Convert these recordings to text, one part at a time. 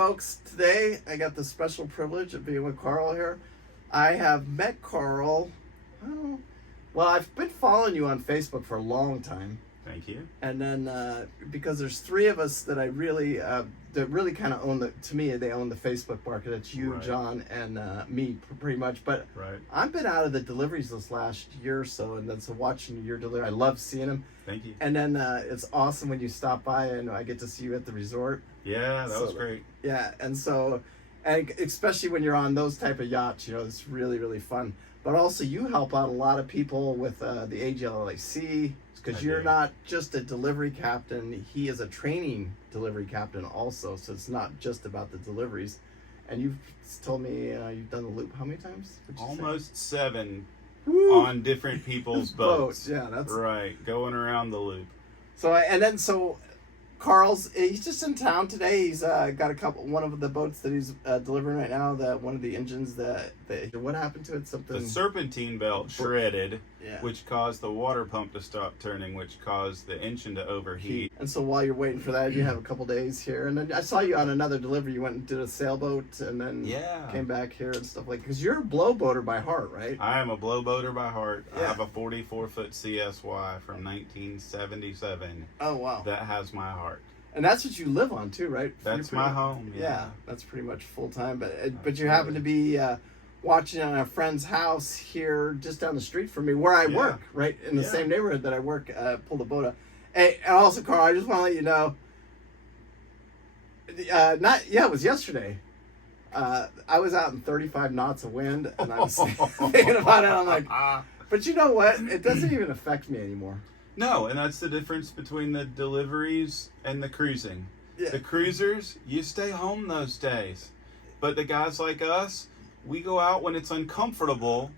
folks. Today I got the special privilege of being with Karl here. I have met Karl. Well, I've been following you on Facebook for a long time. Thank you. And then because there's three of us that I really that really kind of own to me they own the Facebook market. It's you, Right. John, and me pretty much. But Right. I've been out of the deliveries this last year or so, and then so watching your delivery, I love seeing them. Thank you. And then it's awesome when you stop by and I get to see you at the resort. Yeah, that was great. Yeah, and so, and especially when you're on those type of yachts, you know, it's really, really fun. But also you help out a lot of people with the AGLAC, because you're not just a delivery captain, he is a training delivery captain also, so it's not just about the deliveries. And you've told me you've done the loop how many times? Almost 7 Woo! on different people's boats. Yeah, that's right, going around the loop. So he's just in town today. He's got one of the boats that he's delivering right now. One of the engines that what happened to it? Something. The serpentine belt shredded, Yeah. which caused the water pump to stop turning, which caused the engine to overheat. And so while you're waiting for that, you have a couple days here. And then I saw you on another delivery. You went and did a sailboat, and then came back here and stuff like. Because you're a blow boater by heart, right? I am a blow boater by heart. Yeah. I have a 44-foot CSY from 1977. Oh wow. That has my heart. And that's what you live on too, right? That's my home. Yeah, that's pretty much full time. But you happen to be watching on a friend's house here, just down the street from me, where I work, right in the same neighborhood that I work. Pull the boat up. Hey, and also, Karl, I just want to let you know. It was yesterday. I was out in 35 knots of wind, and I was thinking about it. I'm like, but you know what? It doesn't even affect me anymore. No, and that's the difference between the deliveries and the cruising. Yeah. The cruisers, you stay home those days. But the guys like us, we go out when it's uncomfortable,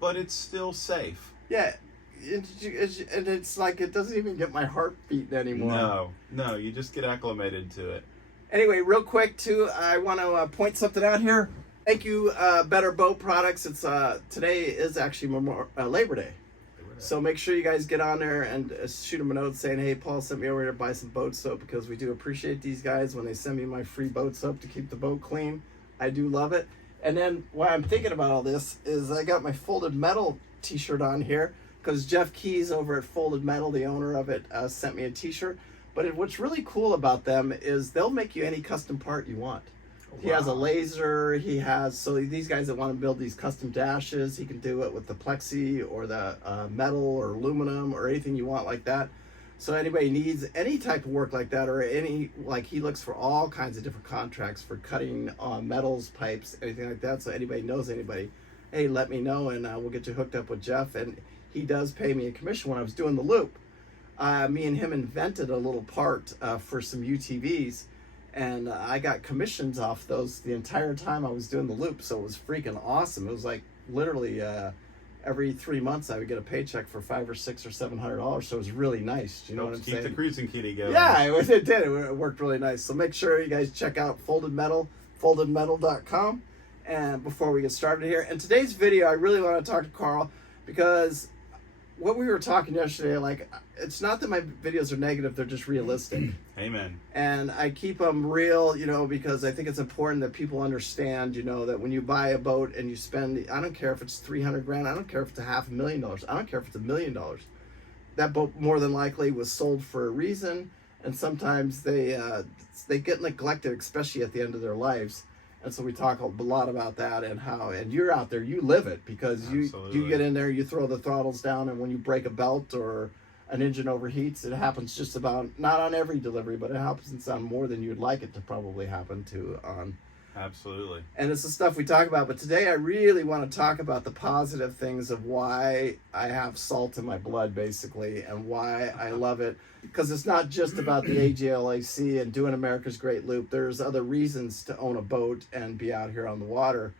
but it's still safe. Yeah, and it's like it doesn't even get my heart beating anymore. No, you just get acclimated to it. Anyway, real quick too, I want to point something out here. Thank you, Better Boat Products. It's today is actually Labor Day. So make sure you guys get on there and shoot them a note saying, hey, Paul sent me over here to buy some boat soap, because we do appreciate these guys when they send me my free boat soap to keep the boat clean. I do love it. And then why I'm thinking about all this is I got my Folded Metal t-shirt on here because Jeff Keys over at Folded Metal, the owner of it, sent me a t-shirt. But what's really cool about them is they'll make you any custom part you want. He has a laser, so these guys that want to build these custom dashes, he can do it with the plexi or the metal or aluminum or anything you want like that. So anybody needs any type of work like that, or he looks for all kinds of different contracts for cutting metals, pipes, anything like that. So anybody knows anybody, hey, let me know and we'll get you hooked up with Jeff. And he does pay me a commission when I was doing the loop. Me and him invented a little part for some UTVs. And I got commissions off those the entire time I was doing the loop, so it was freaking awesome. It was like literally every 3 months I would get a paycheck for $500 or $600 or $700, so it was really nice. Do you know what I'm saying? Keep the cruising kitty going. Yeah, it did. It worked really nice. So make sure you guys check out Folded Metal, foldedmetal.com. And before we get started here, in today's video, I really want to talk to Karl because what we were talking yesterday, like, it's not that my videos are negative, they're just realistic. Amen. And I keep them real, you know, because I think it's important that people understand, you know, that when you buy a boat and you spend, I don't care if it's $300,000, I don't care if it's $500,000, I don't care if it's $1 million. That boat more than likely was sold for a reason, and sometimes they get neglected, especially at the end of their lives. And so we talk a lot about that and how, and you're out there, you live it, because you get in there, you throw the throttles down, and when you break a belt or an engine overheats, it happens just about, not on every delivery, but it happens on more than you'd like it to probably happen to on. Absolutely. And it's the stuff we talk about, but today I really want to talk about the positive things of why I have salt in my blood, basically, and why I love it. Because it's not just about the AGLAC and doing America's Great Loop. There's other reasons to own a boat and be out here on the water.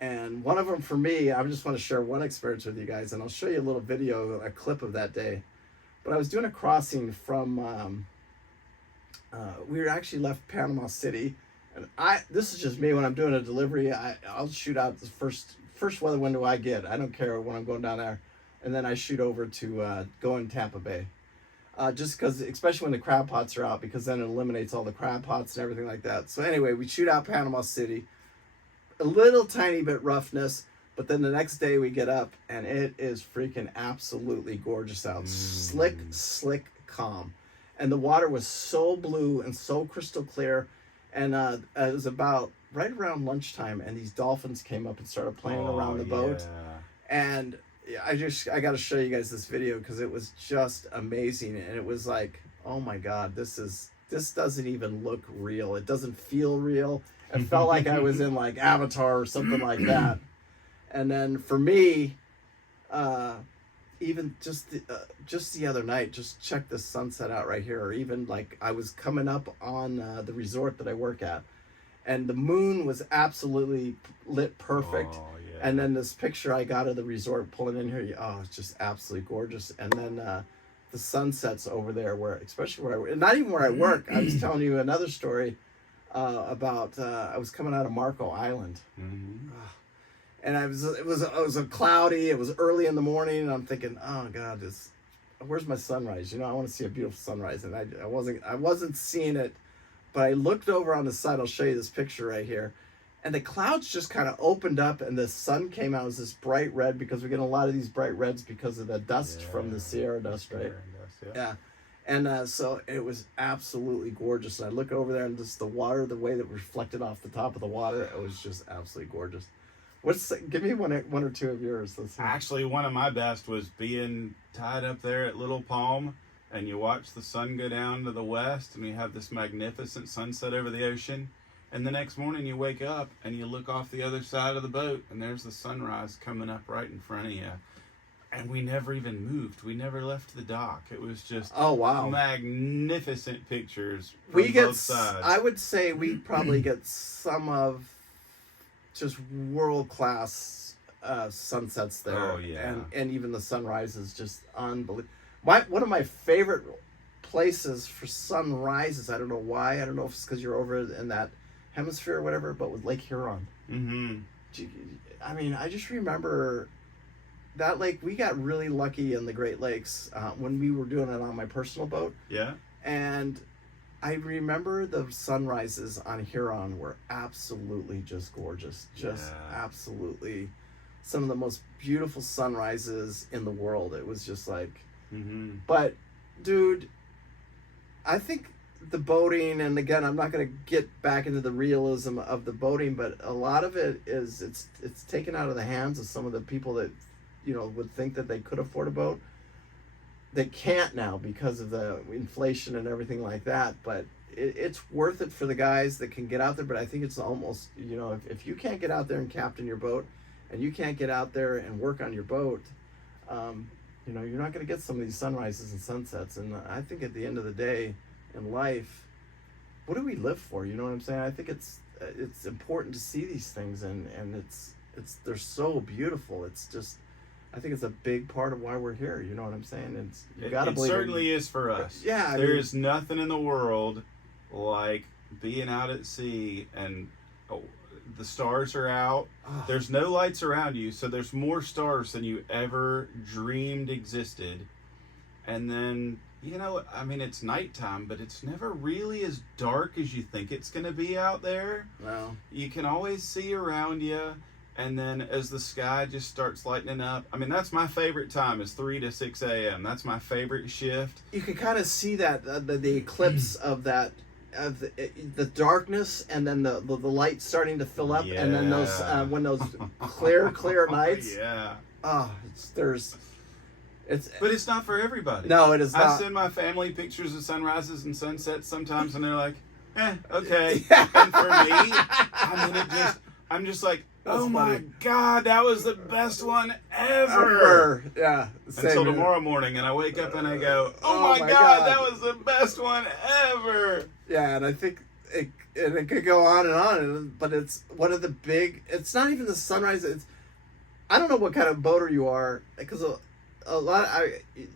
And one of them for me, I just want to share one experience with you guys, and I'll show you a little video, a clip of that day. But I was doing a crossing from, we were actually left Panama City. And this is just me when I'm doing a delivery. I'll shoot out the first weather window I get. I don't care when I'm going down there, and then I shoot over to go in Tampa Bay. just because, especially when the crab pots are out, because then it eliminates all the crab pots and everything like that. So anyway, we shoot out Panama City, a little tiny bit roughness, but then the next day we get up and it is freaking absolutely gorgeous out. Slick, calm. And the water was so blue and so crystal clear. And it was about right around lunchtime, and these dolphins came up and started playing around the boat. And I got to show you guys this video because it was just amazing. And it was like, oh my God, this doesn't even look real. It doesn't feel real. It felt like I was in like Avatar or something like that. And then for me, even just the other night, just check this sunset out right here. Or even like I was coming up on the resort that I work at, and the moon was absolutely lit perfect. Oh, yeah. And then this picture I got of the resort pulling in here, oh, it's just absolutely gorgeous. And then the sunsets over there, where especially where not even where I work. I was telling you another story about I was coming out of Marco Island. Mm-hmm. And it was a cloudy. It was early in the morning, and I'm thinking, oh God, where's my sunrise? I want to see a beautiful sunrise, and I wasn't seeing it. But I looked over on the side. I'll show you this picture right here, and the clouds just kind of opened up, and the sun came out. It was this bright red because we get a lot of these bright reds because of the dust from the Sierra dust, right? Yeah. And so it was absolutely gorgeous. And I look over there, and just the water, the way that reflected off the top of the water, it was just absolutely gorgeous. Give me one or two of yours. Actually, one of my best was being tied up there at Little Palm, and you watch the sun go down to the west, and you have this magnificent sunset over the ocean. And the next morning you wake up and you look off the other side of the boat, and there's the sunrise coming up right in front of you. And we never even moved. We never left the dock. It was just magnificent pictures from both sides. I would say we probably get some of just world-class sunsets there. Oh, yeah. And even the sunrise is just unbelievable. One of my favorite places for sunrises, I don't know why. I don't know if it's because you're over in that hemisphere or whatever, but with Lake Huron. Mm-hmm. I mean, I just remember that lake. We got really lucky in the Great Lakes when we were doing it on my personal boat. Yeah. And I remember the sunrises on Huron were absolutely just gorgeous. Absolutely some of the most beautiful sunrises in the world. It was just like, but dude, I think the boating, and again, I'm not going to get back into the realism of the boating, but a lot of it is, it's taken out of the hands of some of the people that, would think that they could afford a boat. They can't now because of the inflation and everything like that, but it's worth it for the guys that can get out there. But I think it's almost, if you can't get out there and captain your boat, and you can't get out there and work on your boat, you're not going to get some of these sunrises and sunsets. And I think at the end of the day in life, what do we live for? You know what I'm saying? I think it's important to see these things, and they're so beautiful. It's just, I think it's a big part of why we're here. You know what I'm saying? You gotta believe it certainly is for us. Yeah, there's nothing in the world like being out at sea and the stars are out. There's no lights around you, so there's more stars than you ever dreamed existed. And then, it's nighttime, but it's never really as dark as you think it's going to be out there. No. You can always see around you. And then as the sky just starts lightening up, that's my favorite time, is 3 to 6 a.m. That's my favorite shift. You can kind of see that, the eclipse of that, of the darkness, and then the light starting to fill up, and then those when those clear nights. Yeah. Oh, but it's not for everybody. No, it is not. I send my family pictures of sunrises and sunsets sometimes, and they're like, okay. And for me, I'm just like, oh my God, that was the best one ever. Yeah. Until tomorrow morning, and I wake up and I go, oh my God, that was the best one ever. Yeah, and I think it could go on and on, but it's one of the it's not even the sunrise. I don't know what kind of boater you are, because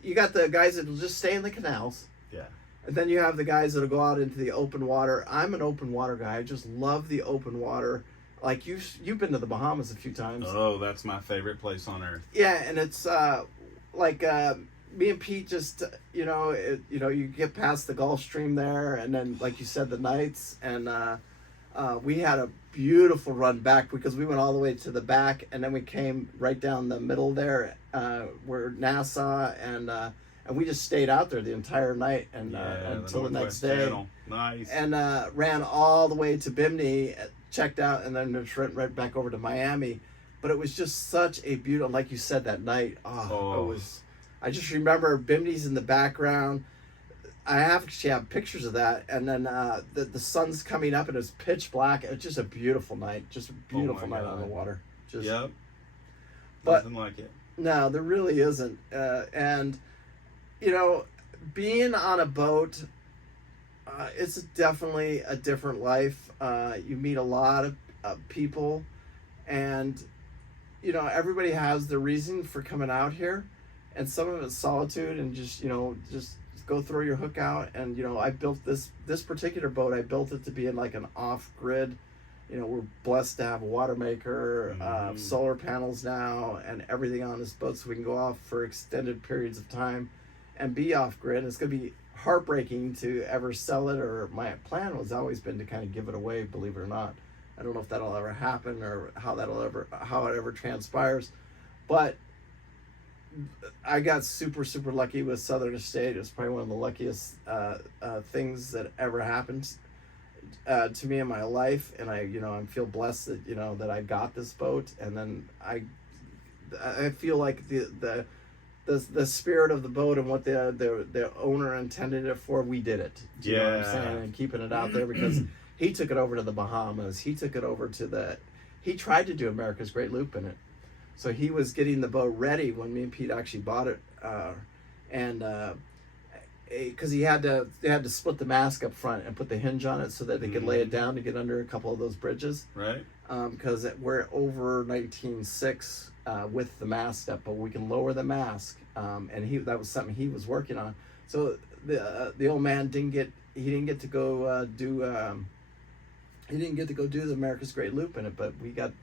you got the guys that will just stay in the canals. Yeah. And then you have the guys that'll go out into the open water. I'm an open water guy. I just love the open water. Like you've been to the Bahamas a few times. Oh, that's my favorite place on earth. Yeah, and it's me and Pete just, you get past the Gulf Stream there, and then, like you said, the nights, and we had a beautiful run back because we went all the way to the back, and then we came right down the middle there, where Nassau, and we just stayed out there the entire night and until the next day. Channel. Nice. And ran all the way to Bimini, checked out, and then went right back over to Miami. But it was just such a beautiful, like you said, that night. It was. I just remember Bimini's in the background. I actually have pictures of that, and then the sun's coming up and it's pitch black. It's just a beautiful night, just a beautiful night on the water. Just, yep. But nothing like it. No, there really isn't. And being on a boat, it's definitely a different life. You meet a lot of people, and everybody has their reason for coming out here, and some of it's solitude and just go throw your hook out. And I built this particular boat. I built it to be in like an off-grid. We're blessed to have a water maker, solar panels now, and everything on this boat, so we can go off for extended periods of time and be off-grid. It's going to be heartbreaking to ever sell it, or my plan has always been to kind of give it away, believe it or not. I don't know if that'll ever happen or how it ever transpires, but I got super, super lucky with Southern Estate. It was probably one of the luckiest things that ever happened to me in my life, and I feel blessed that that I got this boat, and then I feel like the spirit of the boat and what the owner intended it for, we did it. Do you know what I'm saying? And keeping it out there, because he took it over to the Bahamas. He took it over to he tried to do America's Great Loop in it. So he was getting the boat ready when me and Pete actually bought it, because they had to split the mast up front and put the hinge on it so that they could lay it down to get under a couple of those bridges. Right. Because we're over 19.6 with the mast up, but we can lower the mast, and that was something he was working on. So the old man didn't get to go do the America's Great Loop in it, but we got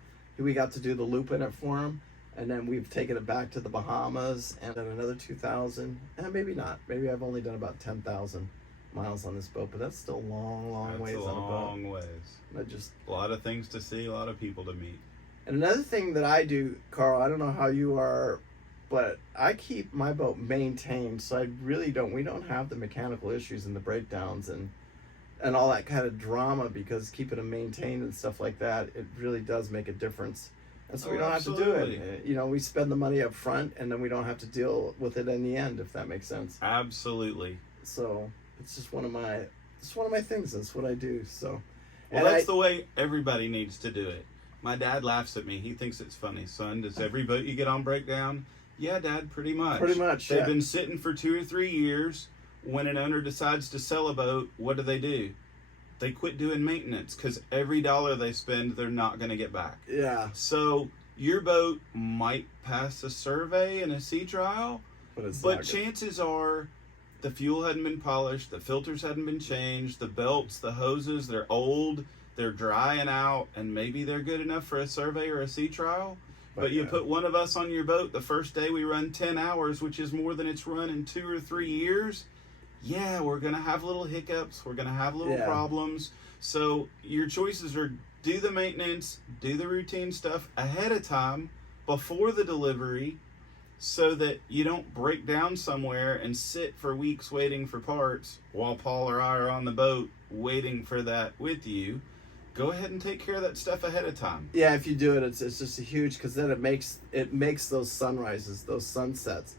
to do the loop in it for him. And then we've taken it back to the Bahamas, and then another 2,000, and maybe not. Maybe I've only done about 10,000 miles on this boat, but that's still long ways on a boat. Long ways. A lot of things to see, a lot of people to meet. And another thing that I do, Carl, I don't know how you are, but I keep my boat maintained, so we don't have the mechanical issues and the breakdowns and all that kind of drama, because keeping them maintained and stuff like that, it really does make a difference. And so we don't have to do it. We spend the money up front, and then we don't have to deal with it in the end, if that makes sense. Absolutely. So it's just one of my things. That's what I do. So, well, that's the way everybody needs to do it. My dad laughs at me. He thinks it's funny. Son, does every boat you get on break down? Yeah, Dad, pretty much. Pretty much. They've been sitting for 2 or 3 years. When an owner decides to sell a boat, what do? They quit doing maintenance, because every dollar they spend, they're not going to get back. Yeah. So your boat might pass a survey and a sea trial, but chances are the fuel hadn't been polished, the filters hadn't been changed, the belts, the hoses, they're old, they're drying out, and maybe they're good enough for a survey or a sea trial. But you put one of us on your boat, the first day we run 10 hours, which is more than it's run in 2 or 3 years. Yeah, we're going to have little hiccups. We're going to have little problems. So your choices are do the maintenance, do the routine stuff ahead of time before the delivery, so that you don't break down somewhere and sit for weeks waiting for parts while Paul or I are on the boat waiting for that with you. Go ahead and take care of that stuff ahead of time. Yeah, if you do it, it's just a huge, because then it makes those sunrises, those sunsets,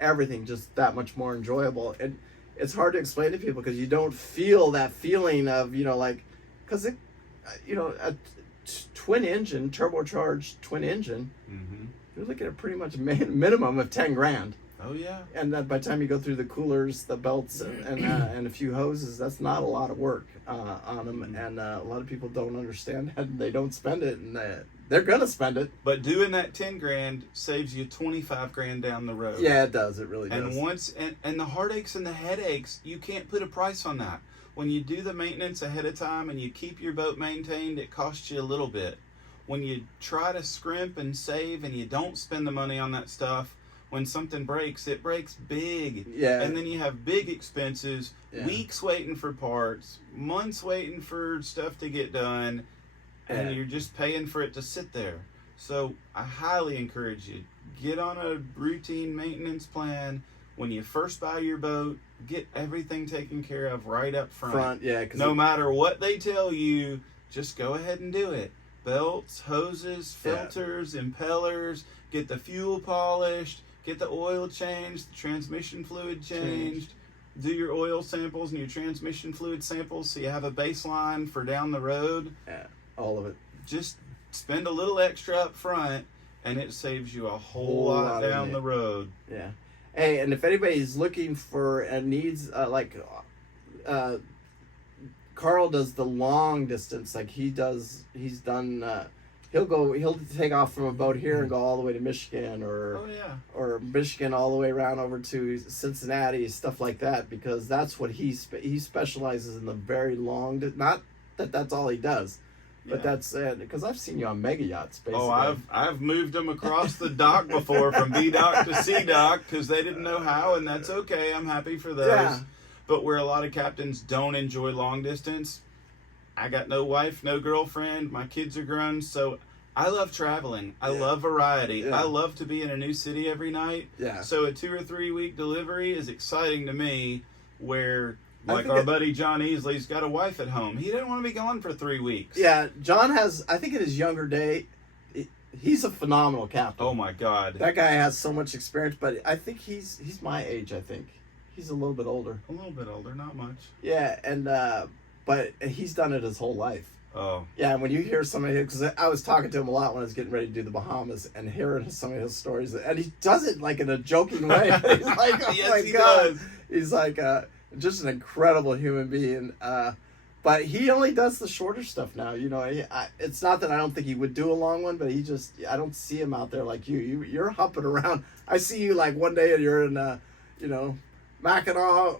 everything just that much more enjoyable. And it's hard to explain to people, because you don't feel that feeling of, because a twin engine, turbocharged twin engine, you're looking at pretty much minimum of 10 grand. Oh yeah. And then by the time you go through the coolers, the belts, and a few hoses, that's not a lot of work on them. And a lot of people don't understand that, and they don't spend it, and they're gonna spend it. But doing that 10 grand saves you 25 grand down the road. Yeah, it does. It really does. And the heartaches and the headaches, you can't put a price on that. When you do the maintenance ahead of time and you keep your boat maintained, it costs you a little bit. When you try to scrimp and save and you don't spend the money on that stuff, when something breaks, it breaks big. Yeah. And then you have big expenses, Yeah. weeks waiting for parts, months waiting for stuff to get done, and Yeah. you're just paying for it to sit there. So I highly encourage you, get on a routine maintenance plan. When you first buy your boat, get everything taken care of right up front. Yeah. No matter what they tell you, just go ahead and do it. Belts, hoses, filters, impellers, get the fuel polished, get the oil changed, the transmission fluid changed. Do your oil samples and your transmission fluid samples so you have a baseline for down the road. Yeah, all of it. Just spend a little extra up front, and it saves you a whole lot down the road. Yeah. Hey, and if anybody's looking for and needs Karl does the long distance. Like he's done. He'll take off from a boat here and go all the way to Michigan, or Michigan all the way around over to Cincinnati, stuff like that, because that's what he specializes in, the very long. Not that that's all he does. But that's because I've seen you on mega yachts, basically. Oh, I've moved them across the dock before, from B dock to C dock, because they didn't know how, and that's okay. I'm happy for those. Yeah. But where a lot of captains don't enjoy long distance, I got no wife, no girlfriend. My kids are grown, so I love traveling. I love variety. Yeah. I love to be in a new city every night. Yeah. So a 2 or 3 week delivery is exciting to me. Where like our buddy John Easley's got a wife at home. He didn't want to be gone for 3 weeks. Yeah, John has. I think in his younger day, he's a phenomenal captain. Oh my God. That guy has so much experience, but I think he's my age. I think he's a little bit older. A little bit older, not much. Yeah, and but he's done it his whole life. Oh. Yeah, and when you hear somebody, because I was talking to him a lot when I was getting ready to do the Bahamas, and hearing some of his stories, and he does it like in a joking way. He's like, oh yes, my he God. does. He's like just an incredible human being. But he only does the shorter stuff now. You know, it's not that I don't think he would do a long one, but I don't see him out there like you. You're hopping around. I see you like one day and you're in, Mackinac,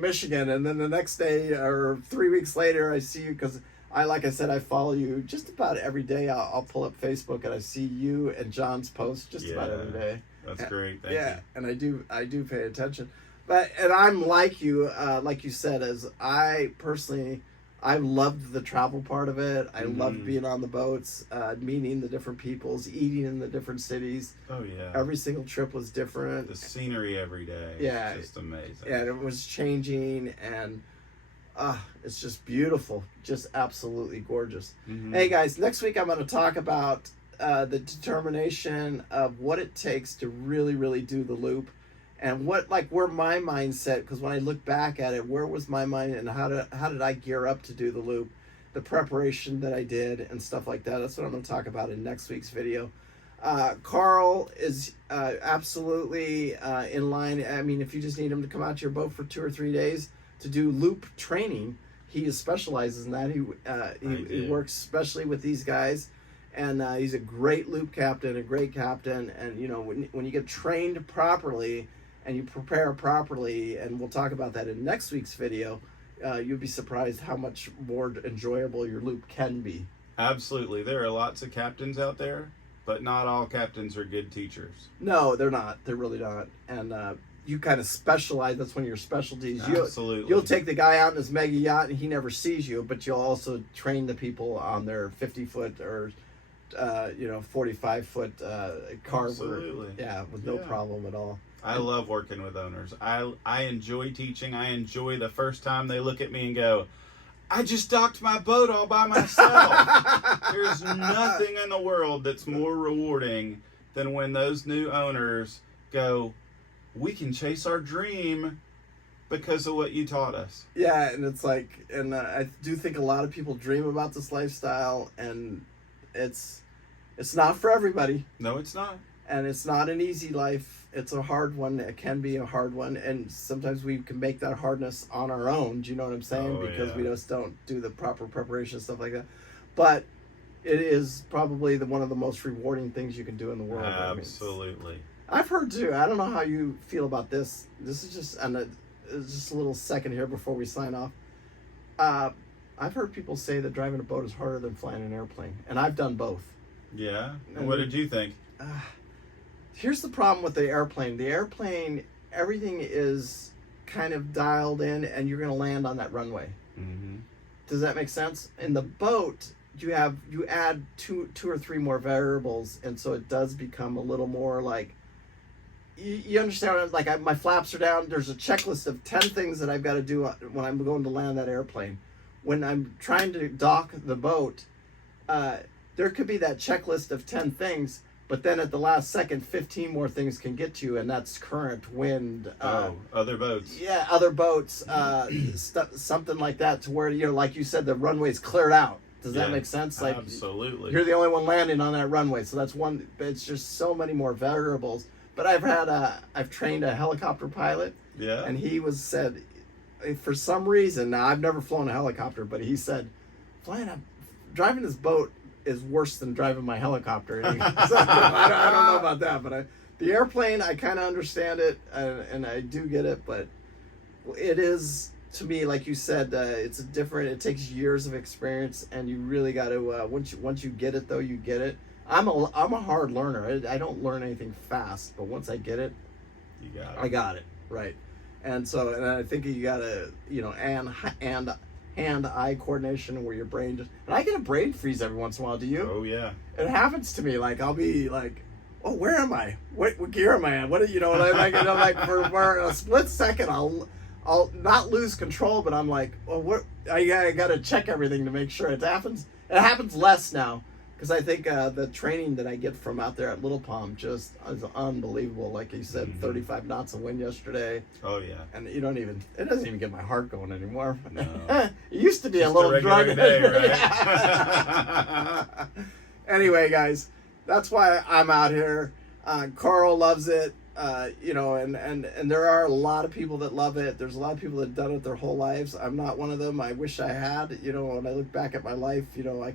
Michigan, and then the next day or 3 weeks later, I see you because like I said, I follow you just about every day. I'll pull up Facebook and I see you and John's posts just about every day. That's great. Thank you. And I do pay attention. And I'm like you said, as I personally, I loved the travel part of it. I loved being on the boats, meeting the different peoples, eating in the different cities. Oh yeah. Every single trip was different. The scenery every day. Yeah. It's just amazing. Yeah, it was changing, and it's just beautiful, just absolutely gorgeous. Mm-hmm. Hey guys, next week I'm going to talk about the determination of what it takes to really, really do the loop. And where my mindset, because when I look back at it, where was my mind and how did I gear up to do the loop, the preparation that I did and stuff like that. That's what I'm going to talk about in next week's video. Karl is absolutely in line. I mean, if you just need him to come out to your boat for 2 or 3 days to do loop training, he specializes in that. He works especially with these guys. And he's a great loop captain, a great captain. And, when you get trained properly and you prepare properly, and we'll talk about that in next week's video, you'll be surprised how much more enjoyable your loop can be. Absolutely. There are lots of captains out there, but not all captains are good teachers. No, they're not. They're really not. And you kind of specialize. That's one of your specialties. Absolutely. You'll take the guy out in his mega yacht and he never sees you, but you'll also train the people on their 50-foot or 45-foot carver. Absolutely. Yeah, with no problem at all. I love working with owners. I enjoy teaching. I enjoy the first time they look at me and go, I just docked my boat all by myself. There's nothing in the world that's more rewarding than when those new owners go, we can chase our dream because of what you taught us. Yeah, and it's like, and I do think a lot of people dream about this lifestyle, and it's not for everybody. No, it's not. And it's not an easy life. It's a hard one. It can be a hard one. And sometimes we can make that hardness on our own. Do you know what I'm saying? Because we just don't do the proper preparation and stuff like that. But it is probably one of the most rewarding things you can do in the world. Absolutely. I've heard too. I don't know how you feel about this. This is just just a little second here before we sign off. I've heard people say that driving a boat is harder than flying an airplane. And I've done both. Yeah? And what did you think? Here's the problem with the airplane. The airplane, everything is kind of dialed in, and you're going to land on that runway. Mm-hmm. Does that make sense? In the boat, you add two or three more variables, and so it does become a little more like, you understand, like my flaps are down. There's a checklist of 10 things that I've got to do when I'm going to land that airplane. When I'm trying to dock the boat, there could be that checklist of 10 things, but then at the last second, 15 more things can get to you, and that's current, wind. Other boats. Yeah, other boats, something like that, to where, like you said, the runway's cleared out. Does that make sense? Like, absolutely. You're the only one landing on that runway, so that's one. It's just so many more variables. But I've trained a helicopter pilot. Yeah. And he said, for some reason, now I've never flown a helicopter, but he said, driving this boat is worse than driving my helicopter. So, I don't know about that, but the airplane, I kind of understand it, and I do get it, but it is, to me, like you said, it takes years of experience, and you really got to, once you get it, though, you get it. I'm a hard learner. I don't learn anything fast, but once I get it, I got it, right. And so, and I think you got to, and hand-eye coordination where your brain just, and I get a brain freeze every once in a while. Do you? Oh, yeah. It happens to me. Like, I'll be like, oh, where am I? What gear am I in? Like for a split second, I'll not lose control, but I'm like, well, what? I got to check everything to make sure. It happens less now, because I think the training that I get from out there at Little Palm just is unbelievable. Like you said, 35 knots of wind yesterday. Oh, yeah. And it doesn't even get my heart going anymore. No. It used to be just a little drug. Day, right? Anyway, guys, that's why I'm out here. Karl loves it. And there are a lot of people that love it. There's a lot of people that have done it their whole lives. I'm not one of them. I wish I had. When I look back at my life, I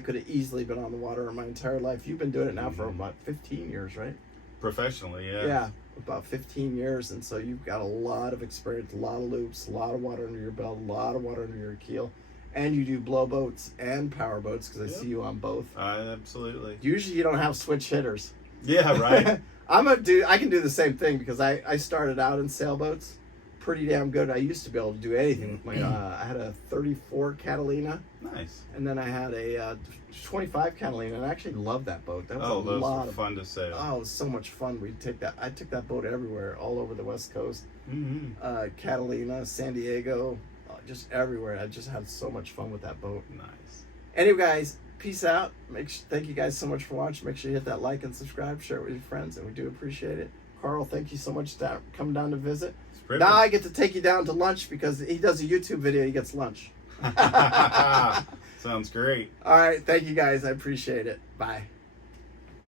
could have easily been on the water my entire life. You've been doing it now for about 15 years, right? Professionally, yeah. Yeah, about 15 years, and so you've got a lot of experience, a lot of loops, a lot of water under your belt, a lot of water under your keel, and you do blow boats and power boats, because I see you on both. Absolutely. Usually you don't have switch hitters. Yeah, right. I can do the same thing, because I started out in sailboats pretty damn good. I used to be able to do anything with my I had a 34 Catalina. Nice. And then I had a 25 Catalina, and I actually loved that boat. That was those were fun to sail. Oh, it was so much fun. I took that boat everywhere, all over the West Coast. Mm-hmm. Catalina, San Diego, just everywhere. I just had so much fun with that boat. Nice. Anyway, guys, peace out. Thank you guys so much for watching. Make sure you hit that like and subscribe, share it with your friends, and we do appreciate it. Karl, thank you so much for coming down to visit. Now I get to take you down to lunch, because he does a YouTube video. He gets lunch. Sounds great. All right. Thank you, guys. I appreciate it. Bye.